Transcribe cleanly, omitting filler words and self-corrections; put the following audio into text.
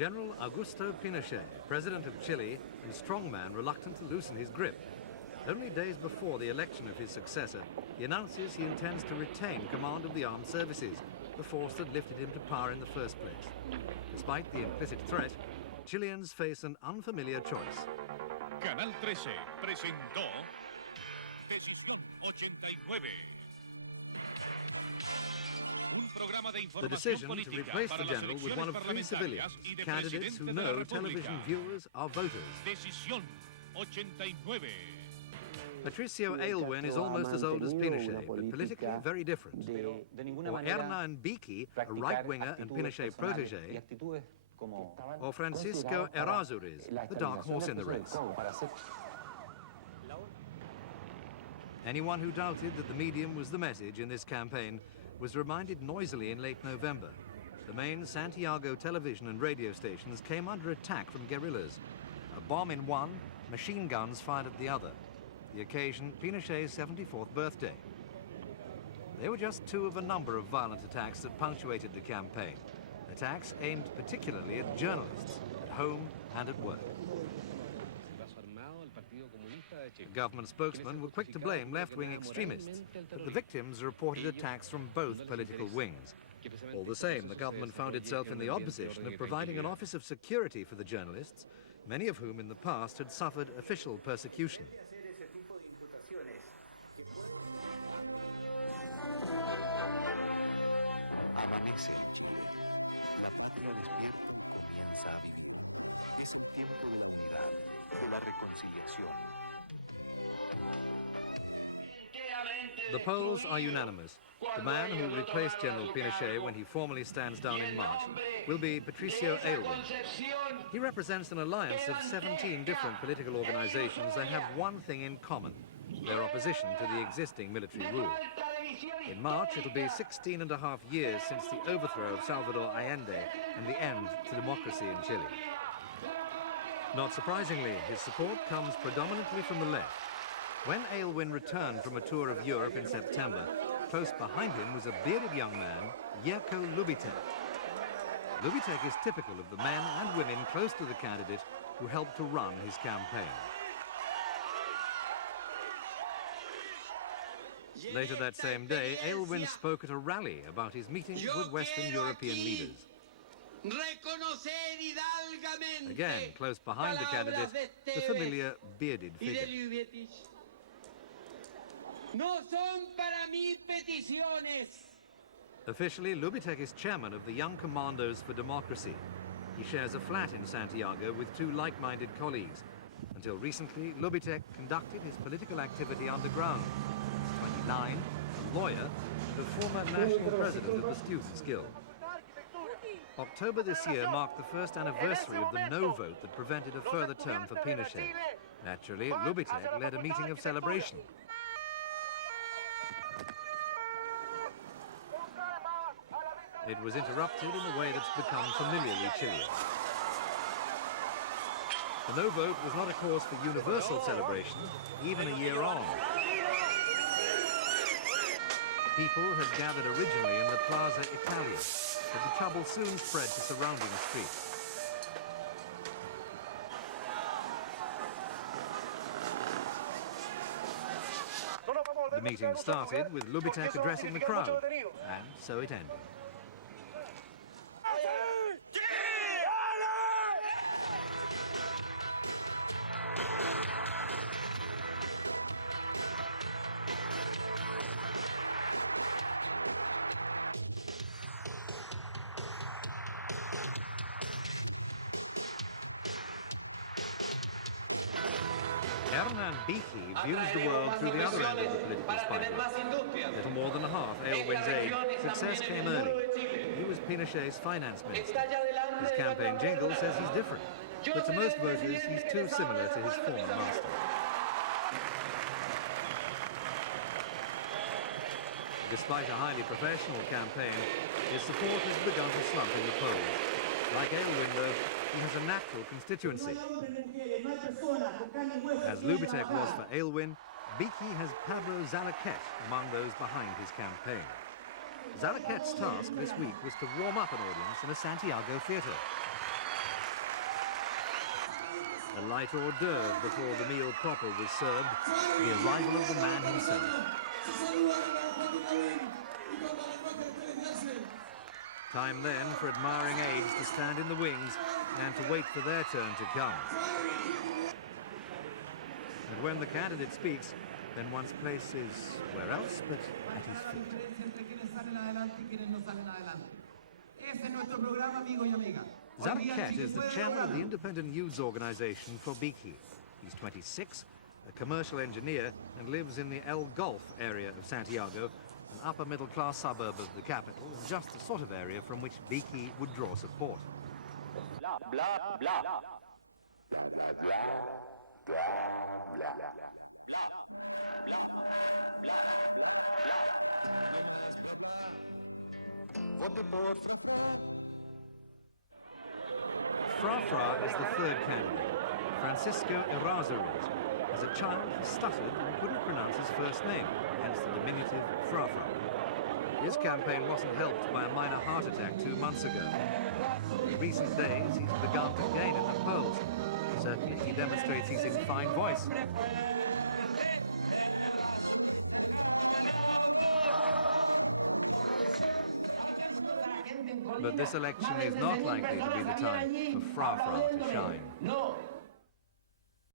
General Augusto Pinochet, president of Chile and strongman reluctant to loosen his grip. Only days before the election of his successor, he announces he intends to retain command of the armed services, the force that lifted him to power in the first place. Despite the implicit threat, Chileans face an unfamiliar choice. Canal 13 presentó Decisión 89. The decision to replace the general with one of three civilians, candidates who know television viewers are voters. Decisión 89. Patricio Aylwin is almost as old as Pinochet, but politically very different. Or Hernan Buchi, a right-winger and Pinochet protege, or Francisco Errazuriz, the dark horse in the race. Anyone who doubted that the medium was the message in this campaign was reminded noisily in late November. The main Santiago television and radio stations came under attack from guerrillas. A bomb in one, machine guns fired at the other. The occasion, Pinochet's 74th birthday. They were just two of a number of violent attacks that punctuated the campaign. Attacks aimed particularly at journalists, at home and at work. Government spokesmen were quick to blame left-wing extremists, but the victims reported attacks from both political wings. All the same, the government found itself in the opposition of providing an office of security for the journalists, many of whom in the past had suffered official persecution. Amanece. La patria despierta comienza a vivir. Es el tiempo de la unidad, de la reconciliación. The polls are unanimous. The man who will replace General Pinochet when he formally stands down in March will be Patricio Aylwin. He represents an alliance of 17 different political organizations that have one thing in common: their opposition to the existing military rule. In March, it'll be 16.5 years since the overthrow of Salvador Allende and the end to democracy in Chile. Not surprisingly, his support comes predominantly from the left. When Aylwin returned from a tour of Europe in September, close behind him was a bearded young man, Yerko Lubetic. Lubitec is typical of the men and women close to the candidate who helped to run his campaign. Later that same day, Aylwin spoke at a rally about his meetings with Western European leaders. Again, close behind the candidate, the familiar bearded figure. Officially, Lubitec is chairman of the Young Commandos for Democracy. He shares a flat in Santiago with two like-minded colleagues. Until recently, Lubitec conducted his political activity underground. 29, a lawyer, and a former national president of the Students' Guild. October this year marked the first anniversary of the no vote that prevented a further term for Pinochet. Naturally, Lubitec led a meeting of celebration. It was interrupted in a way that's become familiarly Chilean. The no vote was not a cause for universal celebration, even a year on. People had gathered originally in the Plaza Italia, but the trouble soon spread to surrounding streets. The meeting started with Lubitec addressing the crowd, and so it ended. Hernan views the world through the other end of the political spectrum. Little more than half Aylwin's aide. Success came early. He was Pinochet's finance minister. His campaign jingle says he's different, but to most voters he's too similar to his former master. Despite a highly professional campaign, his support has begun to slump in the polls. Like Aylwin, though, he has a natural constituency. As Lubitec was for Aylwin, Buchi has Pablo Zalaquet among those behind his campaign. Zalaquet's task this week was to warm up an audience in a Santiago theater. A light hors d'oeuvre before the meal proper was served, the arrival of the man himself. Time then for admiring aides to stand in the wings and to wait for their turn to come. And when the candidate speaks, then one's place is where else but at his feet. Sept is the chairman of the independent youth organization for Buchi. He's 26, a commercial engineer, and lives in the El Golf area of Santiago, an upper-middle-class suburb of the capital, and just the sort of area from which Buchi would draw support. Blah, blah, blah. Blah, blah, blah, blah, blah. Fra is the third candidate, Francisco Errazuriz. As a child, he stuttered and couldn't pronounce his first name, hence the diminutive Fra. His campaign wasn't helped by a minor heart attack 2 months ago. In recent days, he's begun to gain in the polls. Certainly, he demonstrates he's in fine voice. But this election is not likely to be the time for Fra to shine.